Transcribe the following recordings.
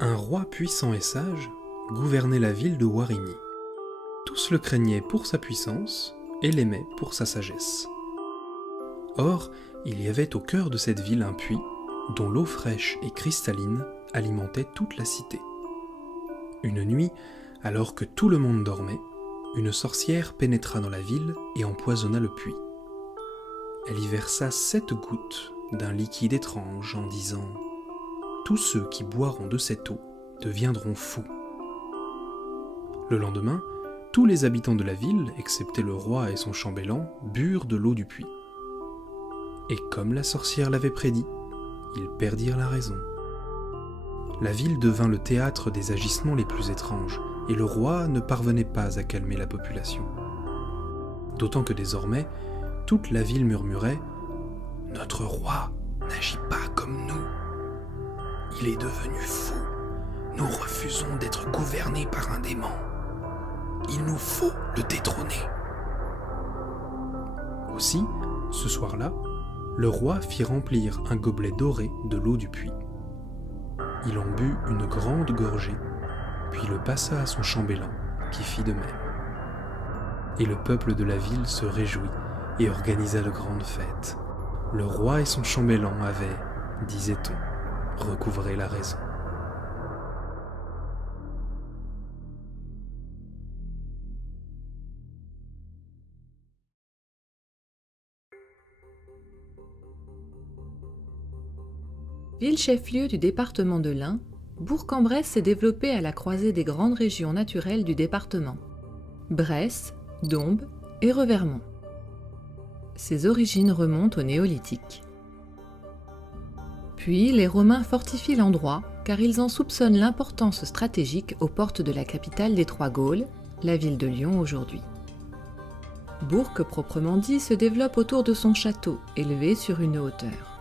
Un roi puissant et sage gouvernait la ville de Warigny. Tous le craignaient pour sa puissance et l'aimaient pour sa sagesse. Or, il y avait au cœur de cette ville un puits dont l'eau fraîche et cristalline alimentait toute la cité. Une nuit, alors que tout le monde dormait, une sorcière pénétra dans la ville et empoisonna le puits. Elle y versa 7 gouttes d'un liquide étrange en disant « Tous ceux qui boiront de cette eau deviendront fous ». Le lendemain, tous les habitants de la ville, excepté le roi et son chambellan, burent de l'eau du puits. Et comme la sorcière l'avait prédit, ils perdirent la raison. La ville devint le théâtre des agissements les plus étranges, et le roi ne parvenait pas à calmer la population. D'autant que désormais, toute la ville murmurait « Notre roi n'agit pas comme nous. Il est devenu fou. Nous refusons d'être gouvernés par un démon. Il nous faut le détrôner. » Aussi, ce soir-là, le roi fit remplir un gobelet doré de l'eau du puits. Il en but une grande gorgée, puis le passa à son chambellan, qui fit de même. Et le peuple de la ville se réjouit et organisa de grandes fêtes. Le roi et son chambellan avaient, disait-on, recouvré la raison. Ville chef-lieu du département de l'Ain, Bourg-en-Bresse s'est développé à la croisée des grandes régions naturelles du département, Bresse, Dombes et Revermont. Ses origines remontent au néolithique. Puis les Romains fortifient l'endroit car ils en soupçonnent l'importance stratégique aux portes de la capitale des Trois Gaules, la ville de Lyon aujourd'hui. Bourg proprement dit se développe autour de son château, élevé sur une hauteur.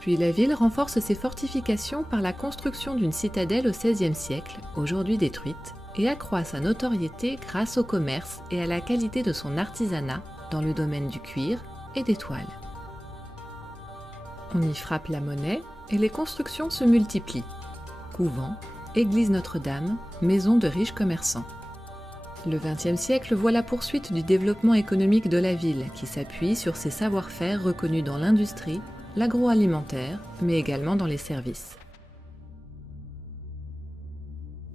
Puis la ville renforce ses fortifications par la construction d'une citadelle au XVIe siècle, aujourd'hui détruite, et accroît sa notoriété grâce au commerce et à la qualité de son artisanat dans le domaine du cuir et des toiles. On y frappe la monnaie et les constructions se multiplient. Couvent, église Notre-Dame, maisons de riches commerçants. Le XXe siècle voit la poursuite du développement économique de la ville qui s'appuie sur ses savoir-faire reconnus dans l'industrie, l'agroalimentaire, mais également dans les services.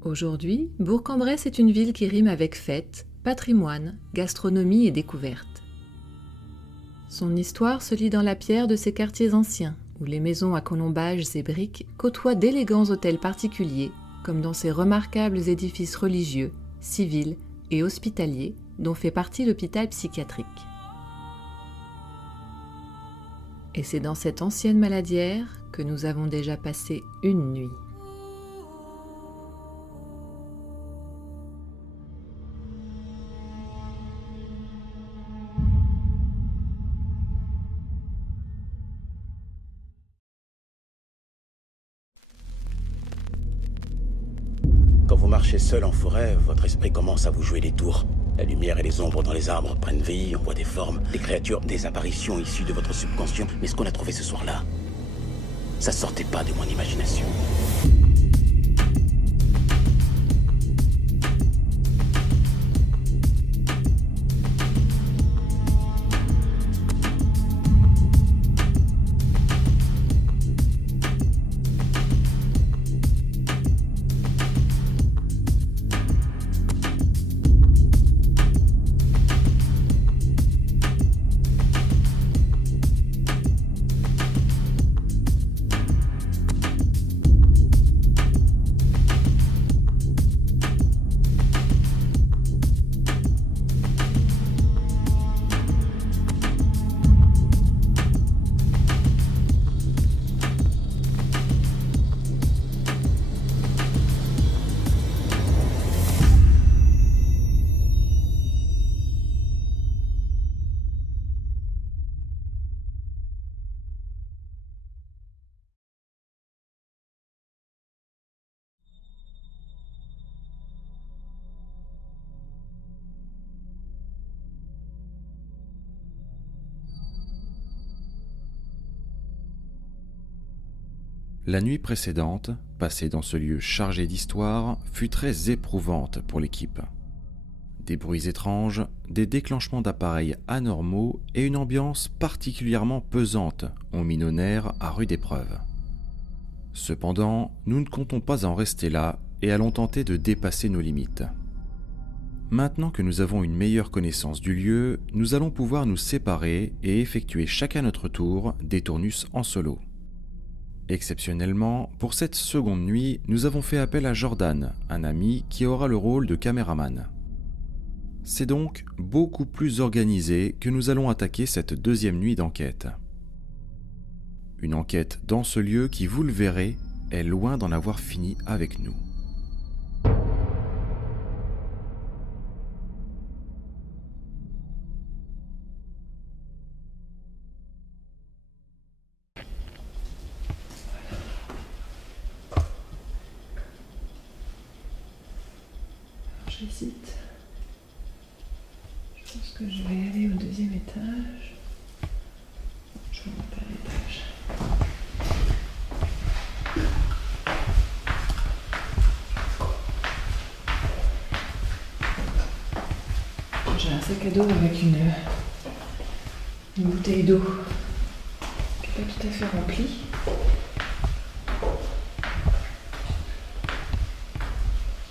Aujourd'hui, Bourg-en-Bresse est une ville qui rime avec fête, patrimoine, gastronomie et découverte. Son histoire se lit dans la pierre de ses quartiers anciens, où les maisons à colombages et briques côtoient d'élégants hôtels particuliers, comme dans ces remarquables édifices religieux, civils et hospitaliers, dont fait partie l'hôpital psychiatrique. Et c'est dans cette ancienne maladière que nous avons déjà passé une nuit. Quand vous marchez seul en forêt, votre esprit commence à vous jouer des tours. La lumière et les ombres dans les arbres prennent vie, on voit des formes, des créatures, des apparitions issues de votre subconscient. Mais ce qu'on a trouvé ce soir-là, ça sortait pas de mon imagination. La nuit précédente, passée dans ce lieu chargé d'histoire, fut très éprouvante pour l'équipe. Des bruits étranges, des déclenchements d'appareils anormaux et une ambiance particulièrement pesante ont mis nos nerfs à rude épreuve. Cependant, nous ne comptons pas en rester là et allons tenter de dépasser nos limites. Maintenant que nous avons une meilleure connaissance du lieu, nous allons pouvoir nous séparer et effectuer chacun notre tour des tournus en solo. Exceptionnellement, pour cette seconde nuit, nous avons fait appel à Jordan, un ami qui aura le rôle de caméraman. C'est donc beaucoup plus organisé que nous allons attaquer cette deuxième nuit d'enquête. Une enquête dans ce lieu qui, vous le verrez, est loin d'en avoir fini avec nous. J'hésite. Je pense que je vais aller au deuxième étage. Je vais monter à l'étage. J'ai un sac à dos avec une bouteille d'eau qui n'est pas tout à fait remplie.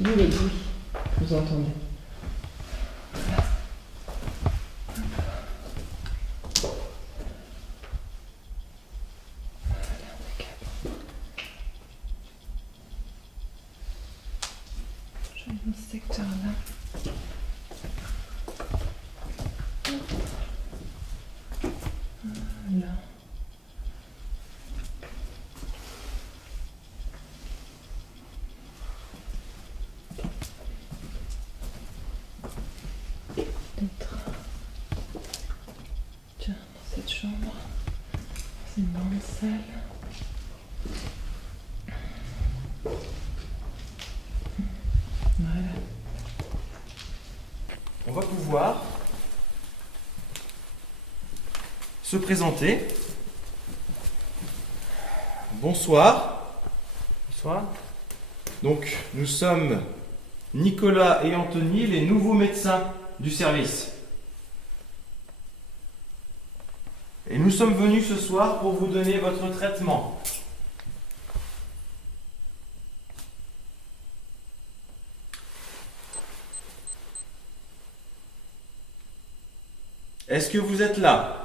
D'où les bruits que vous entendez. Je vais dans ce secteur-là. Voilà. Peut-être. Tiens, dans cette chambre. C'est une grande salle. Voilà. On va pouvoir se présenter. Bonsoir. Bonsoir. Donc, nous sommes Nicolas et Anthony, les nouveaux médecins du service. Et nous sommes venus ce soir pour vous donner votre traitement. Est-ce que vous êtes là ?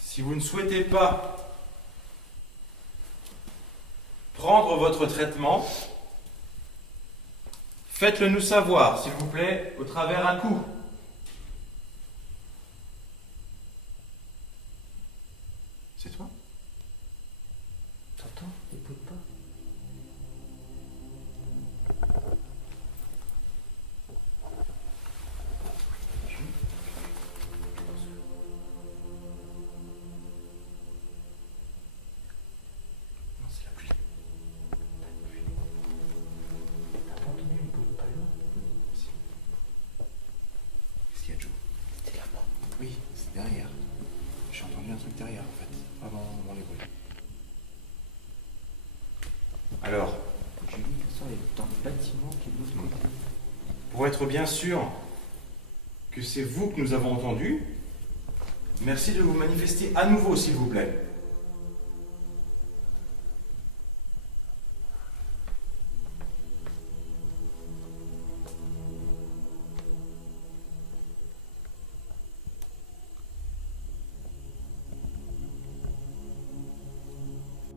Si vous ne souhaitez pas prendre votre traitement, faites-le nous savoir, s'il vous plaît, au travers un coup. C'est toi ? T'entends ? Écoute pas. Non, c'est la pluie. T'as pas entendu les bruits de ballon ? Si. Qu'est-ce qu'il y a, Joe ? C'était là-bas. Oui, c'est derrière. J'ai entendu un truc derrière, en fait, avant les bruits. Alors, Je lui dis que ça est dans le bâtiment qui est de l'autre côté. pour être bien sûr que c'est vous que nous avons entendu, merci de vous manifester à nouveau, s'il vous plaît.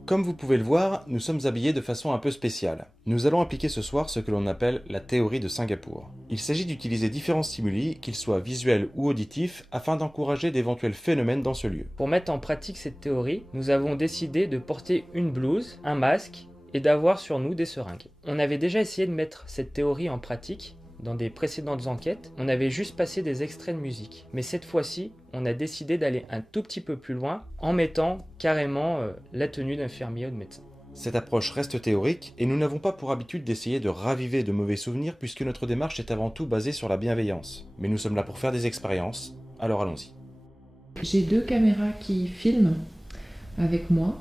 Comme vous pouvez le voir, nous sommes habillés de façon un peu spéciale. Nous allons appliquer ce soir ce que l'on appelle la théorie de Singapour. Il s'agit d'utiliser différents stimuli, qu'ils soient visuels ou auditifs, afin d'encourager d'éventuels phénomènes dans ce lieu. Pour mettre en pratique cette théorie, nous avons décidé de porter une blouse, un masque et d'avoir sur nous des seringues. On avait déjà essayé de mettre cette théorie en pratique dans des précédentes enquêtes, on avait juste passé des extraits de musique. Mais cette fois-ci, on a décidé d'aller un tout petit peu plus loin en mettant carrément la tenue d'infirmier ou de médecin. Cette approche reste théorique et nous n'avons pas pour habitude d'essayer de raviver de mauvais souvenirs puisque notre démarche est avant tout basée sur la bienveillance. Mais nous sommes là pour faire des expériences, alors allons-y. J'ai 2 caméras qui filment avec moi.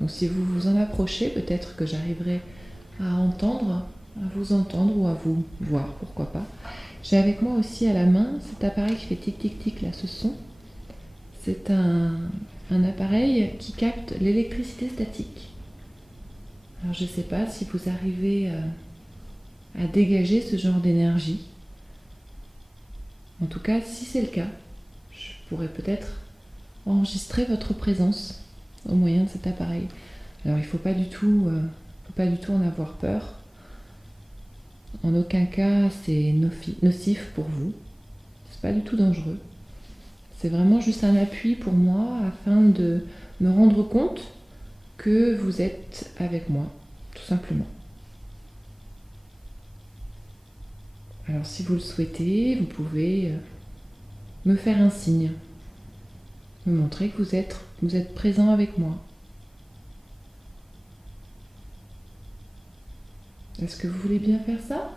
Donc si vous vous en approchez, peut-être que j'arriverai à vous entendre ou à vous voir, pourquoi pas. J'ai avec moi aussi à la main cet appareil qui fait tic tic tic là, ce son. C'est un appareil qui capte l'électricité statique. Alors je ne sais pas si vous arrivez à dégager ce genre d'énergie. En tout cas, si c'est le cas, je pourrais peut-être enregistrer votre présence au moyen de cet appareil. Alors il ne faut pas du tout en avoir peur. En aucun cas c'est nocif pour vous. C'est pas du tout dangereux. C'est vraiment juste un appui pour moi afin de me rendre compte que vous êtes avec moi, tout simplement. Alors si vous le souhaitez, vous pouvez me faire un signe, me montrer que vous êtes présent avec moi. Est-ce que vous voulez bien faire ça ?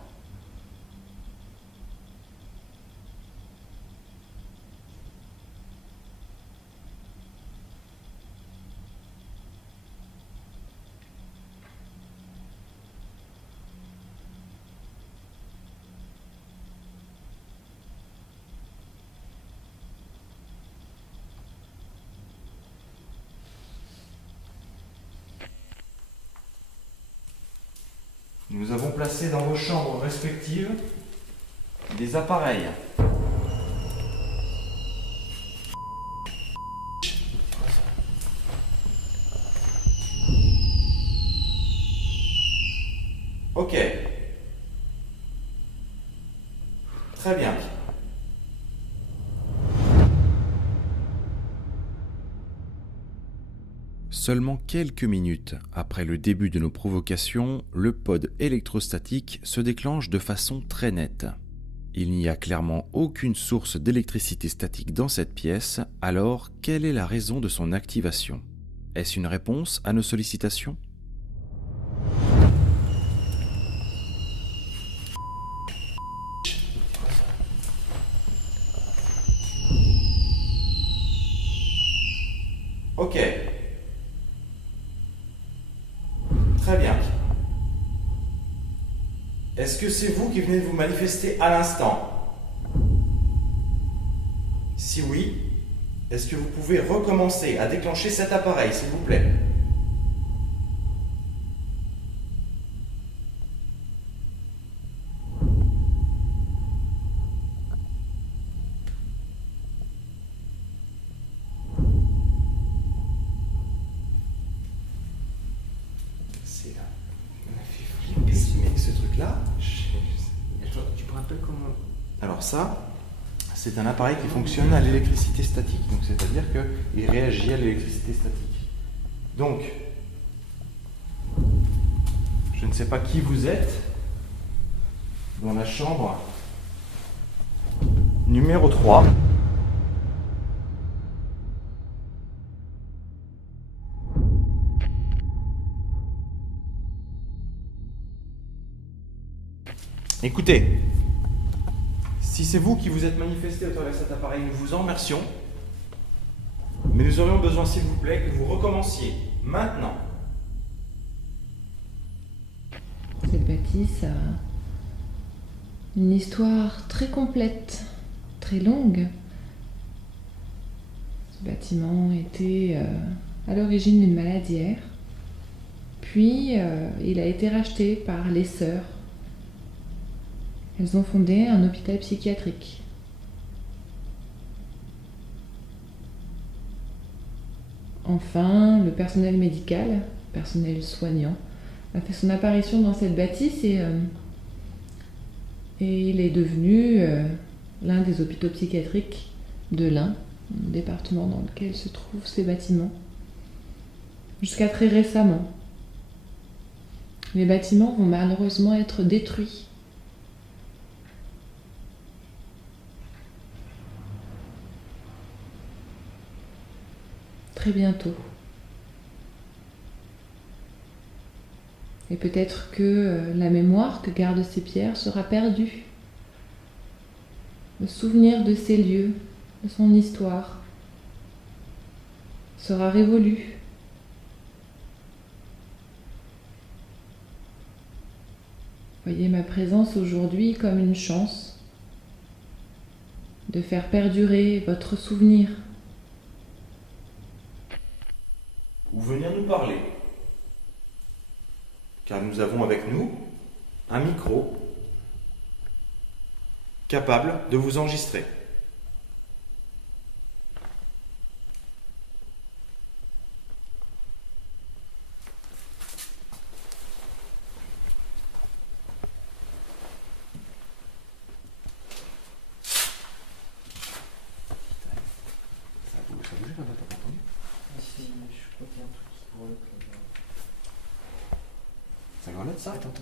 Nous avons placé dans vos chambres respectives des appareils. Ok. Très bien. Seulement quelques minutes après le début de nos provocations, le pod électrostatique se déclenche de façon très nette. Il n'y a clairement aucune source d'électricité statique dans cette pièce, alors quelle est la raison de son activation ? Est-ce une réponse à nos sollicitations ? Ok. Très bien. Est-ce que c'est vous qui venez de vous manifester à l'instant ? Si oui, est-ce que vous pouvez recommencer à déclencher cet appareil, s'il vous plaît ? C'est là. On a fait flipper mais ce truc-là. Attends, tu me rappelles comment... Alors ça, c'est un appareil qui fonctionne à l'électricité statique. Donc c'est-à-dire qu'il réagit à l'électricité statique. Donc, je ne sais pas qui vous êtes dans la chambre numéro 3. Écoutez, si c'est vous qui vous êtes manifesté au travers de cet appareil, nous vous en remercions. Mais nous aurions besoin, s'il vous plaît, que vous recommenciez maintenant. Cette bâtisse a une histoire très complète, très longue. Ce bâtiment était à l'origine d'une maladière, puis il a été racheté par les sœurs. Elles ont fondé un hôpital psychiatrique. Enfin, le personnel médical, personnel soignant, a fait son apparition dans cette bâtisse et il est devenu l'un des hôpitaux psychiatriques de l'Ain, le département dans lequel se trouvent ces bâtiments, jusqu'à très récemment. Les bâtiments vont malheureusement être détruits. Très bientôt. Et peut-être que la mémoire que gardent ces pierres sera perdue. Le souvenir de ces lieux, de son histoire, sera révolu. Voyez ma présence aujourd'hui comme une chance de faire perdurer votre souvenir. Ou venir nous parler. Car nous avons avec nous un micro capable de vous enregistrer. Ça bougeait là-bas, t'as pas entendu? Je crois qu'il y a un truc qui grelotte là-bas. Ça grelotte ça? Attends.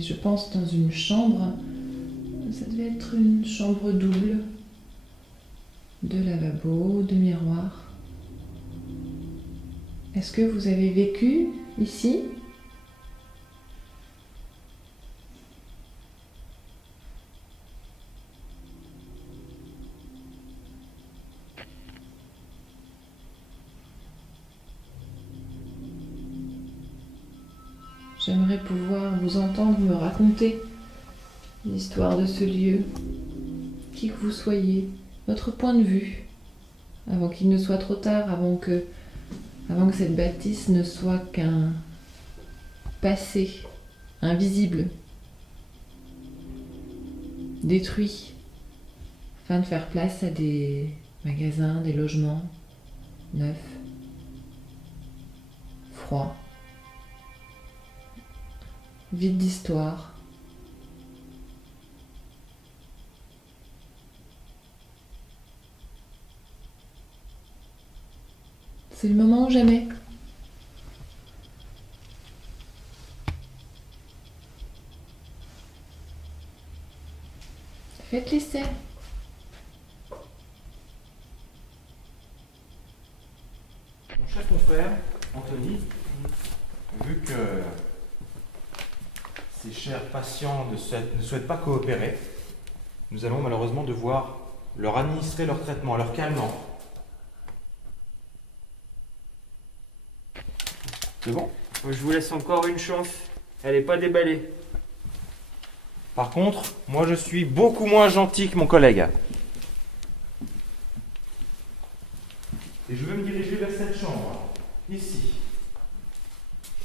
Je pense, dans une chambre. Ça devait être une chambre double. 2 lavabos, 2 miroirs. Est-ce que vous avez vécu ici ? J'aimerais pouvoir vous entendre me raconter l'histoire de ce lieu, qui que vous soyez, votre point de vue, avant qu'il ne soit trop tard, avant que cette bâtisse ne soit qu'un passé invisible, détruit, afin de faire place à des magasins, des logements neufs, froids, vides d'histoire. C'est le moment ou jamais. Faites l'essai. Mon cher confrère, Anthony, vu que ces chers patients ne souhaitent pas coopérer, nous allons malheureusement devoir leur administrer leur traitement, leur calmant. C'est bon? Je vous laisse encore une chance. Elle n'est pas déballée. Par contre, moi je suis beaucoup moins gentil que mon collègue. Et je veux me diriger vers cette chambre, ici.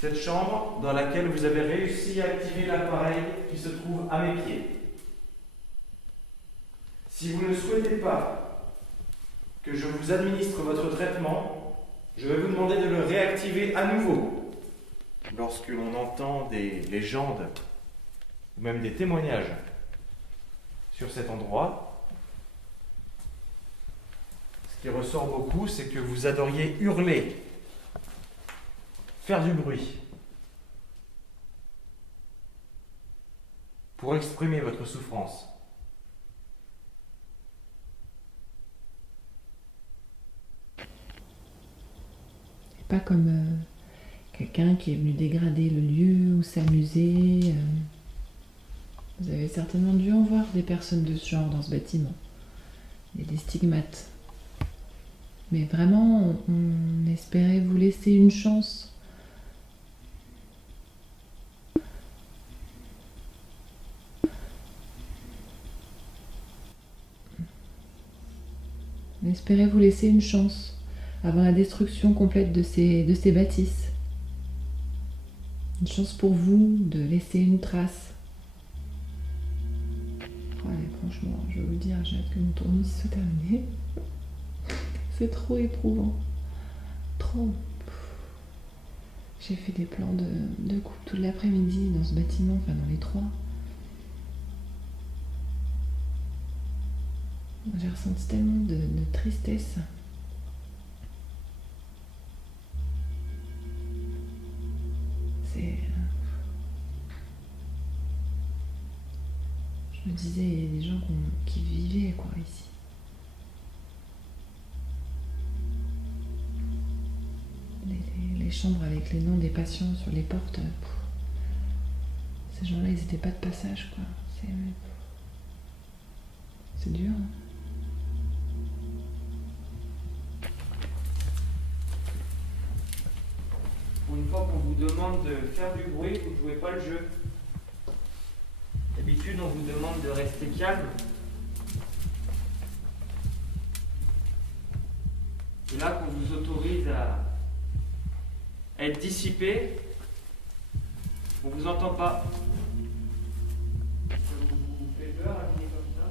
Cette chambre dans laquelle vous avez réussi à activer l'appareil qui se trouve à mes pieds. Si vous ne souhaitez pas que je vous administre votre traitement, je vais vous demander de le réactiver à nouveau. Lorsque l'on entend des légendes ou même des témoignages sur cet endroit, ce qui ressort beaucoup, c'est que vous adoriez hurler, faire du bruit, pour exprimer votre souffrance. Pas comme quelqu'un qui est venu dégrader le lieu ou s'amuser. Vous avez certainement dû en voir des personnes de ce genre dans ce bâtiment. Il y a des stigmates. Mais vraiment, on espérait vous laisser une chance. On espérait vous laisser une chance avant la destruction complète de ces bâtisses. Une chance pour vous de laisser une trace. Ouais, franchement, je vais vous le dire, j'ai hâte que mon tournoi soit terminé. C'est trop éprouvant. Trop. J'ai fait des plans de coupe tout l'après-midi dans ce bâtiment, enfin dans les 3. J'ai ressenti tellement de tristesse. Je me disais, il y a des gens qui vivaient quoi ici. Les chambres avec les noms des patients sur les portes. Ces gens-là, ils n'étaient pas de passage quoi. C'est dur. Hein. Pour une fois qu'on vous demande de faire du bruit, vous ne jouez pas le jeu. D'habitude, on vous demande de rester calme. Et là, qu'on vous autorise à être dissipé, on ne vous entend pas. Ça vous fait peur à venir comme ça?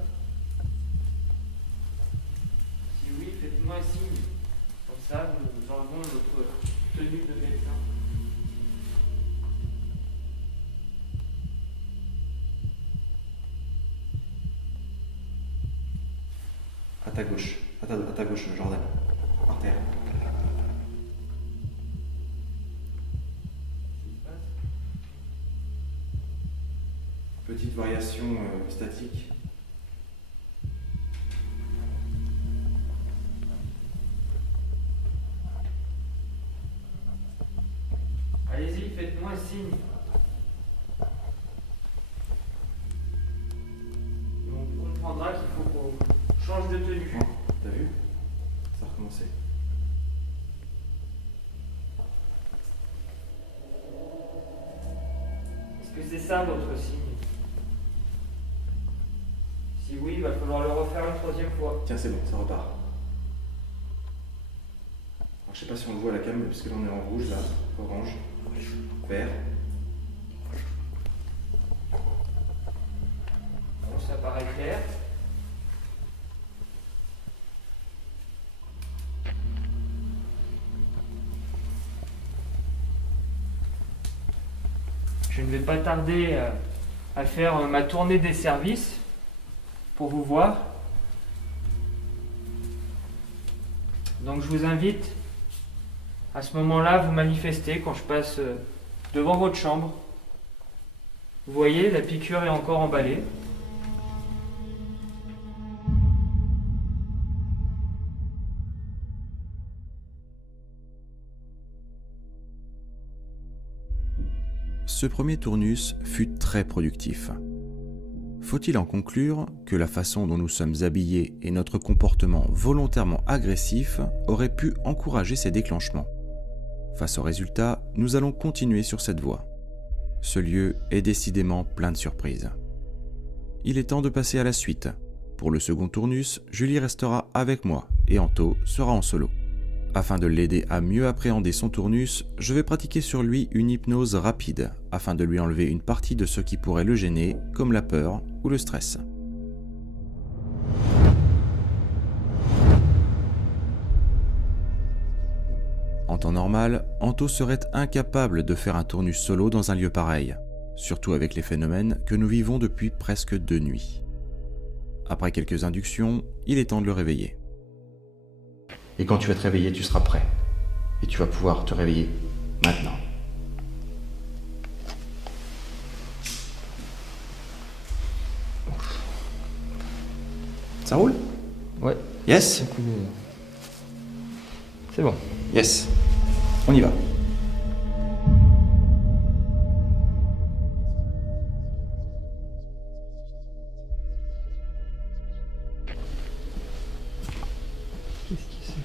Si oui, faites-moi un signe. Comme ça, nous enlevons notre tenue de médecin. À ta gauche, Jordan. Par terre. Petite variation statique. Allez-y, faites-moi un signe. Et on comprendra qu'il faut qu'on change de tenue. Oh, t'as vu? Ça a recommencé. Est-ce que c'est ça votre signe? Si oui, il va falloir le refaire une 3e fois. Tiens, c'est bon, ça repart. Alors, je sais pas si on le voit à la cam, parce que là on est en rouge, là, orange, vert. Bon, ça paraît clair. Je ne vais pas tarder à faire ma tournée des services pour vous voir. Donc je vous invite à ce moment-là à vous manifester quand je passe devant votre chambre. Vous voyez, la piqûre est encore emballée. Ce premier tournus fut très productif. Faut-il en conclure que la façon dont nous sommes habillés et notre comportement volontairement agressif auraient pu encourager ces déclenchements? Face au résultat, nous allons continuer sur cette voie. Ce lieu est décidément plein de surprises. Il est temps de passer à la suite. Pour le second tournus, Julie restera avec moi et Anto sera en solo. Afin de l'aider à mieux appréhender son tournus, je vais pratiquer sur lui une hypnose rapide afin de lui enlever une partie de ce qui pourrait le gêner, comme la peur ou le stress. En temps normal, Anto serait incapable de faire un tournus solo dans un lieu pareil, surtout avec les phénomènes que nous vivons depuis presque 2 nuits. Après quelques inductions, il est temps de le réveiller. Et quand tu vas te réveiller, tu seras prêt. Et tu vas pouvoir te réveiller maintenant. Ça roule? Ouais. Yes? C'est bon. Yes. On y va. Qu'est-ce que c'est ça?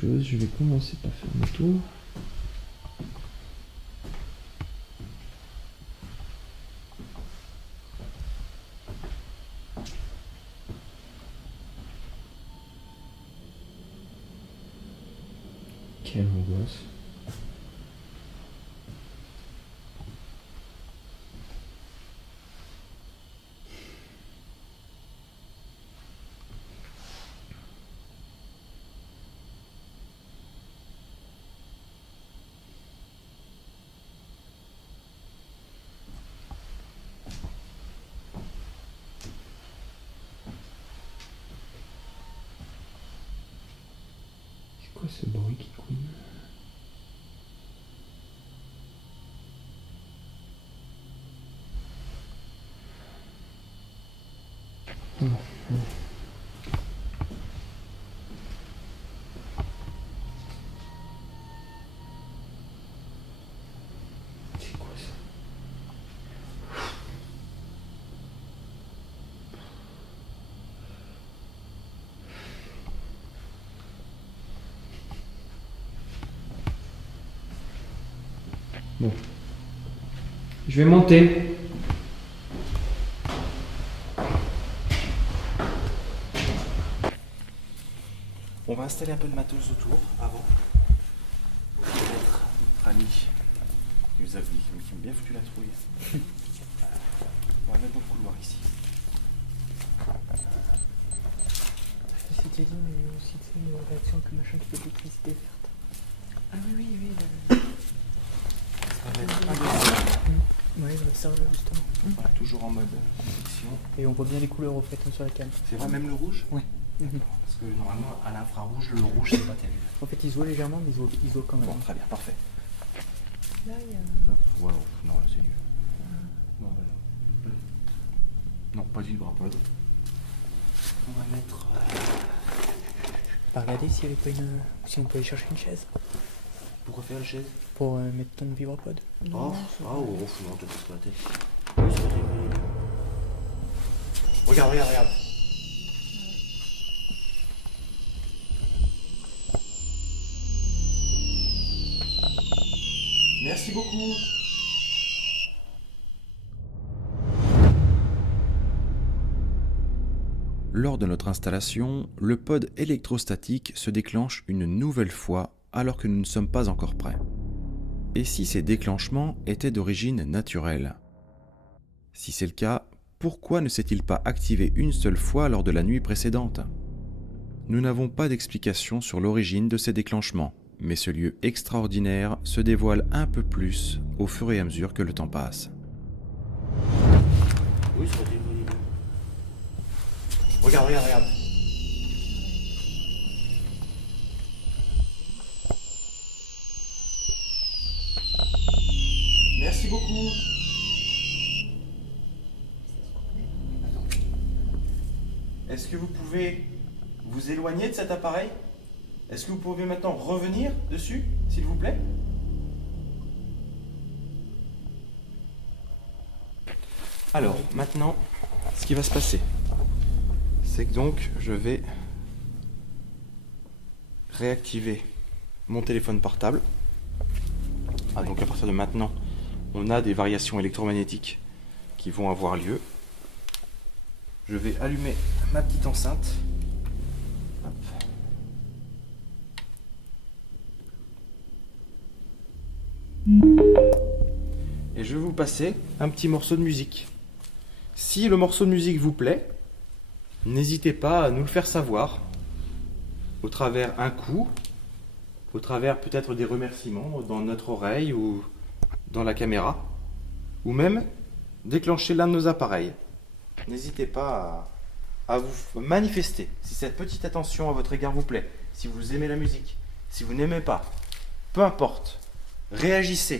chose. Je vais commencer par faire mon tour. Quelle angoisse. C'est quoi ce bruit qui couine? C'est quoi ça? Bon. Je vais monter. On va installer un peu de matos autour, avant. On va mettre notre ami qui nous a bien foutu la trouille. On va mettre dans le couloir ici. C'était dit, mais aussi tu sais, une réaction que machin qui fait de l'électricité verte. Ah oui, oui, oui. On va mettre un deuxième. Ouais, ça va servir justement. Voilà, toujours en mode fiction. Et on voit bien les couleurs au fait sur la cam. C'est vrai, même le rouge? Ouais. Parce que normalement, à l'infrarouge, le rouge, c'est pas terrible. En fait, ils se voient légèrement, mais ils se voient quand même. Bon, très bien, parfait. Là, il y a... Wow, non, là, c'est mieux. Non, bah non. Non, pas du drapode. On va mettre... On va regarder s'il y avait pas une... si on peut aller chercher une chaise. Pourquoi faire la chaise? Pour mettre ton vibropod. Oh, non, te pose pas la tête. Oui, c'est pas terrible. Regarde. Merci beaucoup. Lors de notre installation, le pod électrostatique se déclenche une nouvelle fois alors que nous ne sommes pas encore prêts. Et si ces déclenchements étaient d'origine naturelle? Si c'est le cas, pourquoi ne s'est-il pas activé une seule fois lors de la nuit précédente? Nous n'avons pas d'explication sur l'origine de ces déclenchements, mais ce lieu extraordinaire se dévoile un peu plus au fur et à mesure que le temps passe. Oui, c'est pas terrible. Regarde. Merci beaucoup. Est-ce que vous pouvez vous éloigner de cet appareil? Est-ce que vous pouvez maintenant revenir dessus, s'il vous plaît? Alors, maintenant, ce qui va se passer, c'est que donc je vais réactiver mon téléphone portable. Ah, donc à partir de maintenant, on a des variations électromagnétiques qui vont avoir lieu. Je vais allumer ma petite enceinte. Hop. Et je vais vous passer un petit morceau de musique. Si le morceau de musique vous plaît, n'hésitez pas à nous le faire savoir au travers un coup, au travers peut-être des remerciements dans notre oreille ou dans la caméra, ou même déclencher l'un de nos appareils. N'hésitez pas à vous manifester si cette petite attention à votre égard vous plaît, si vous aimez la musique, si vous n'aimez pas, peu importe, réagissez.